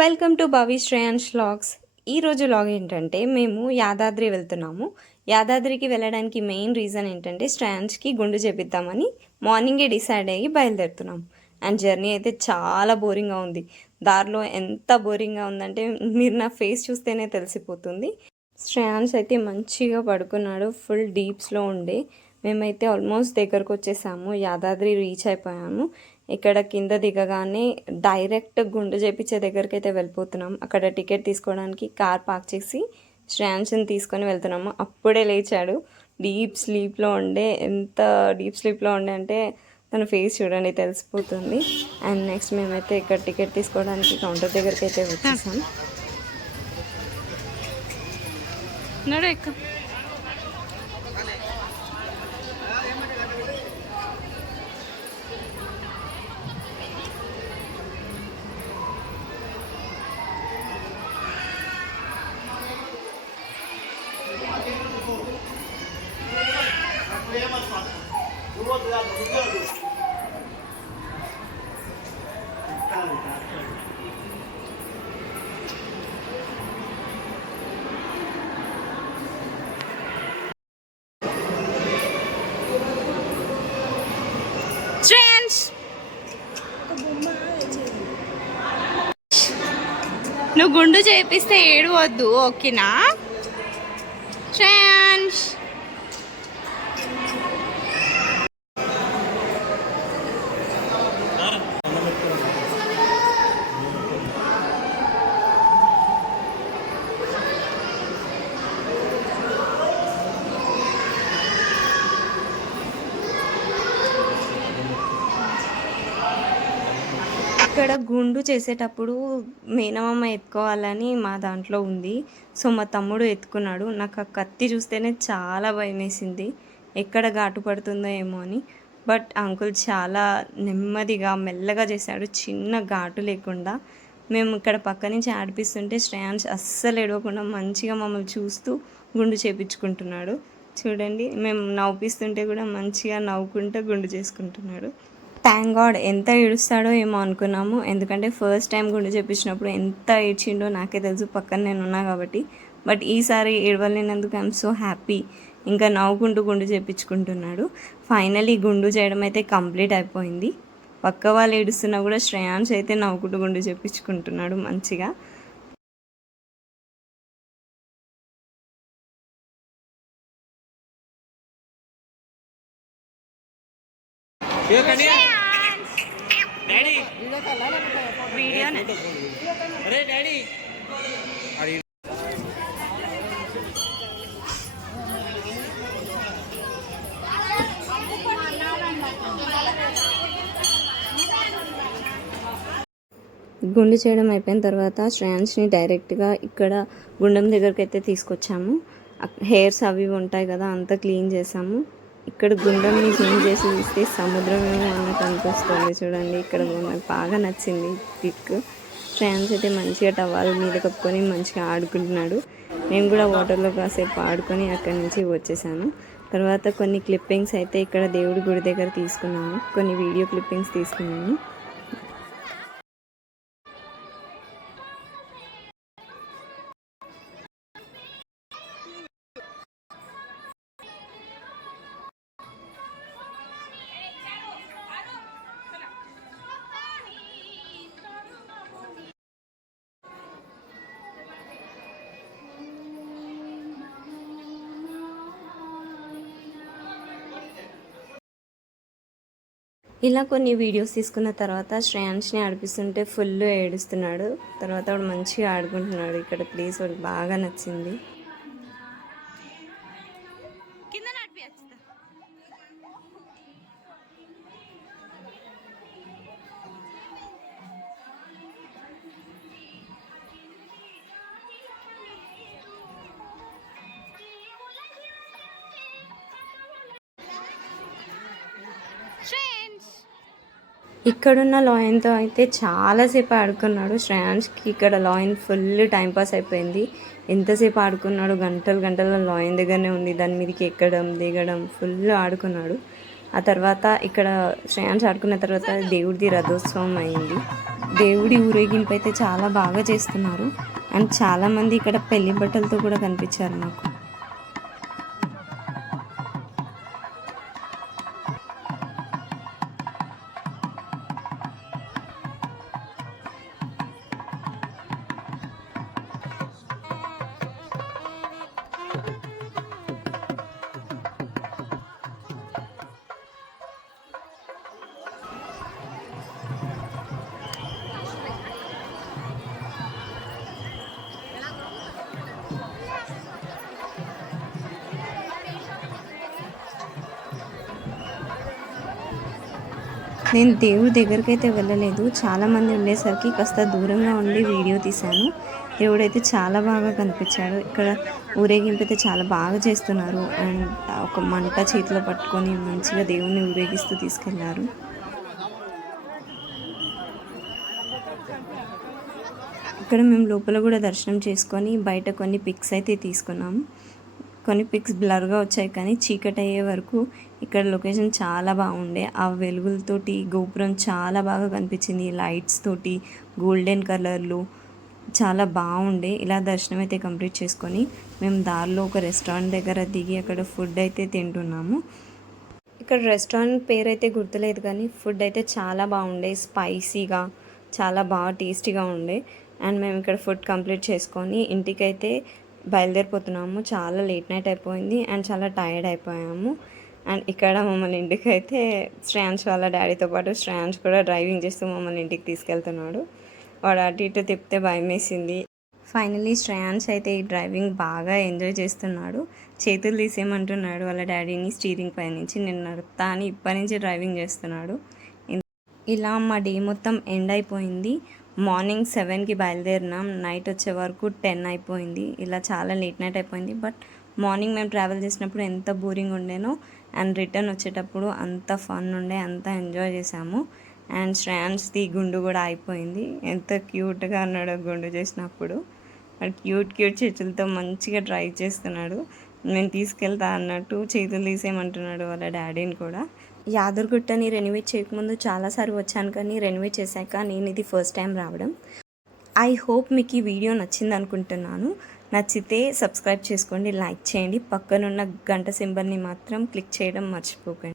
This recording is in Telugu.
Welcome to Bhavi Shreyans vlogs. ఈరోజు వ్లాగ్ ఏంటంటే మేము యాదాద్రి వెళ్తున్నాము. యాదాద్రికి వెళ్ళడానికి మెయిన్ రీజన్ ఏంటంటే శ్రేయాన్స్కి గుండు చేపిద్దామని మార్నింగే డిసైడ్ అయ్యి బయలుదేరుతున్నాం. అండ్ జర్నీ అయితే చాలా బోరింగ్గా ఉంది. దారిలో ఎంత బోరింగ్గా ఉందంటే మీరు నా ఫేస్ చూస్తేనే తెలిసిపోతుంది. శ్రేయాన్స్ అయితే మంచిగా పడుకున్నాడు, ఫుల్ డీప్స్లో ఉండే. మేమైతే ఆల్మోస్ట్ దగ్గరకు వచ్చేసాము, యాదాద్రి రీచ్ అయిపోయాము. ఇక్కడ కింద దిగగానే డైరెక్ట్ గుండు చేపించే దగ్గరికి అయితే వెళ్ళిపోతున్నాం. అక్కడ టికెట్ తీసుకోవడానికి కార్ పార్క్ చేసి శ్రేయాన్స్ని తీసుకొని వెళ్తున్నాము. అప్పుడే లేచాడు, డీప్ స్లీప్లో ఉండే. ఎంత డీప్ స్లీప్లో ఉండే అంటే తన ఫేస్ చూడండి తెలిసిపోతుంది. అండ్ నెక్స్ట్ మేమైతే ఇక్కడ టికెట్ తీసుకోవడానికి కౌంటర్ దగ్గరికి అయితే వచ్చేసాం. నువ్వు గుండు చేపిస్తే ఏడవద్దు, ఓకేనా శ్రేయాన్స్? ఇక్కడ గుండు చేసేటప్పుడు మేనమామ ఎత్తుకోవాలని మా దాంట్లో ఉంది. సో మా తమ్ముడు ఎత్తుకున్నాడు. నాకు ఆ కత్తి చూస్తేనే చాలా భయం వేసింది, ఎక్కడ ఘాటు పడుతుందో ఏమో అని. బట్ అంకుల్ చాలా నెమ్మదిగా మెల్లగా చేశాడు, చిన్న ఘాటు లేకుండా. మేము ఇక్కడ పక్క నుంచి ఆడిపిస్తుంటే శ్రేయాన్స్ అస్సలు ఏడవకుండా మంచిగా మమ్మల్ని చూస్తూ గుండు చేపించుకుంటున్నాడు. చూడండి, మేము నవ్విస్తుంటే కూడా మంచిగా నవ్వుకుంటూ గుండు చేసుకుంటున్నాడు. Thank God. ఎంత ఏడుస్తాడో ఏమో అనుకున్నాము, ఎందుకంటే ఫస్ట్ టైం గుండు చేపించినప్పుడు ఎంత ఏడ్చిండో నాకే తెలుసు, పక్కన నేను ఉన్నా కాబట్టి. బట్ ఈసారి ఏడవలేనందుకు ఐఎమ్ సో హ్యాపీ. ఇంకా నవ్వుకుంటూ గుండు చేపించుకుంటున్నాడు. ఫైనలీ గుండు చేయడం అయితే కంప్లీట్ అయిపోయింది. పక్క వాళ్ళు ఏడుస్తున్నా కూడా శ్రేయాన్స్ అయితే నవ్వుకుంటూ గుండు చేపించుకుంటున్నాడు మంచిగా. గుండు చేయడం అయిపోయిన తర్వాత శ్రేయాన్స్ని డైరెక్ట్గా ఇక్కడ గుండం దగ్గరికి అయితే తీసుకొచ్చాము. హెయిర్స్ అవి ఉంటాయి కదా, అంతా క్లీన్ చేసాము. ఇక్కడ గుండంని క్లీన్ చేసి తీస్తే సముద్రం ఏమో అన్నట్టు అనిపిస్తుంది. చూడండి, ఇక్కడ నాకు బాగా నచ్చింది పిక్. శ్రేయాన్స్ అయితే మంచిగా టవాల్ మీద కప్పుకొని మంచిగా ఆడుకుంటున్నాడు. నేను కూడా వాటర్లో కాసేపు ఆడుకొని అక్కడి నుంచి వచ్చేసాను. తర్వాత కొన్ని క్లిప్పింగ్స్ అయితే ఇక్కడ దేవుడి గుడి దగ్గర తీసుకున్నాను, కొన్ని వీడియో క్లిప్పింగ్స్ తీసుకున్నాను. ఇలా కొన్ని వీడియోస్ తీసుకున్న తర్వాత శ్రేయాన్స్ని ఆడిపిస్తుంటే ఫుల్ ఏడుస్తున్నాడు. తర్వాత వాడు మంచిగా ఆడుకుంటున్నాడు. ఇక్కడ ప్లేస్ వాడికి బాగా నచ్చింది. ఇక్కడున్న లాయన్తో అయితే చాలాసేపు ఆడుకున్నాడు. శ్రేయాన్స్కి ఇక్కడ లాయన్ ఫుల్ టైంపాస్ అయిపోయింది. ఎంతసేపు ఆడుకున్నాడు, గంటలు గంటల లాయన్ దగ్గరనే ఉంది. దాని మీదకి ఎక్కడం దిగడం ఫుల్ ఆడుకున్నాడు. ఆ తర్వాత ఇక్కడ శ్రేయాన్స్ ఆడుకున్న తర్వాత దేవుడిది రథోత్సవం అయింది. దేవుడి ఊరేగింపు అయితే చాలా బాగా చేస్తున్నారు. అండ్ చాలామంది ఇక్కడ పెళ్లి బట్టలతో కూడా కనిపించారు నాకు. నేను దేవుడి దగ్గరికి అయితే వెళ్ళలేదు. చాలామంది ఉండేసరికి కాస్త దూరంగా ఉండి వీడియో తీశాను. దేవుడైతే చాలా బాగా కనిపించాడు. ఇక్కడ ఊరేగింపు అయితే చాలా బాగా చేస్తున్నారు. అండ్ ఒక మంట చేతిలో పట్టుకొని మంచిగా దేవుణ్ణి ఊరేగిస్తూ తీసుకెళ్లారు. ఇక్కడ మేము లోపల కూడా దర్శనం చేసుకొని బయట కొన్ని పిక్స్ అయితే తీసుకున్నాము. కొన్ని పిక్స్ బ్లర్గా వచ్చాయి, కానీ చీకటి అయ్యే వరకు ఇక్కడ లొకేషన్ చాలా బాగుండే. ఆ వెలుగులతోటి గోపురం చాలా బాగా కనిపించింది. లైట్స్ తోటి గోల్డెన్ కలర్లు చాలా బాగుండే. ఇలా దర్శనం అయితే కంప్లీట్ చేసుకొని మేము దారిలో ఒక రెస్టారెంట్ దగ్గర దిగి అక్కడ ఫుడ్ అయితే తింటున్నాము. ఇక్కడ రెస్టారెంట్ పేరు అయితే గుర్తులేదు, కానీ ఫుడ్ అయితే చాలా బాగుండే. స్పైసీగా చాలా బాగా టేస్టీగా ఉండే. అండ్ మేము ఇక్కడ ఫుడ్ కంప్లీట్ చేసుకొని ఇంటికైతే బయలుదేరిపోతున్నాము. చాలా లేట్ నైట్ అయిపోయింది అండ్ చాలా టైర్డ్ అయిపోయాము. అండ్ ఇక్కడ మమ్మల్ని ఇంటికి అయితే శ్రేయాన్స్ వాళ్ళ డాడీతో పాటు శ్రేయాన్స్ కూడా డ్రైవింగ్ చేస్తూ మమ్మల్ని ఇంటికి తీసుకెళ్తున్నాడు. వాడు అటు ఇటు తిప్పితే భయం వేసింది. ఫైనలీ శ్రేయాన్స్ అయితే ఈ డ్రైవింగ్ బాగా ఎంజాయ్ చేస్తున్నాడు. చేతులు తీసేయమంటున్నాడు వాళ్ళ డాడీని స్టీరింగ్ పై నుంచి. నేను నడుపుతా అని ఇప్పటి నుంచి డ్రైవింగ్ చేస్తున్నాడు. ఇలా మా డే మొత్తం ఎండ్ అయిపోయింది. మార్నింగ్ 7కి బయలుదేరినాం. నైట్ వచ్చే వరకు 10 అయిపోయింది. ఇలా చాలా లేట్ నైట్ అయిపోయింది. బట్ మార్నింగ్ మేము ట్రావెల్ చేసినప్పుడు ఎంత బోరింగ్ ఉండేనో అండ్ రిటర్న్ వచ్చేటప్పుడు అంత ఫన్ ఉండే, అంత ఎంజాయ్ చేసాము. అండ్ శ్రేయాన్స్ది గుండు కూడా అయిపోయింది. ఎంత క్యూట్గా అన్నాడో గుండు చేసినప్పుడు. వాడు క్యూట్ చేతులతో మంచిగా డ్రైవ్ చేస్తున్నాడు. నేను తీసుకెళ్తా అన్నట్టు చేతులు తీసేయమంటున్నాడు వాళ్ళ డాడీని కూడా. యాదగిరిగుట్టని రెనోవేట్ చేయకముందు చాలాసార్లు వచ్చాను, కానీ రెనోవేట్ చేశాక నేను ఇది ఫస్ట్ టైం రావడం. ఐ హోప్ మీకు ఈ వీడియో నచ్చింది అనుకుంటున్నాను. నచ్చితే సబ్స్క్రైబ్ చేసుకోండి, లైక్ చేయండి, పక్కనున్న గంట సింబల్ని మాత్రం క్లిక్ చేయడం మర్చిపోకండి.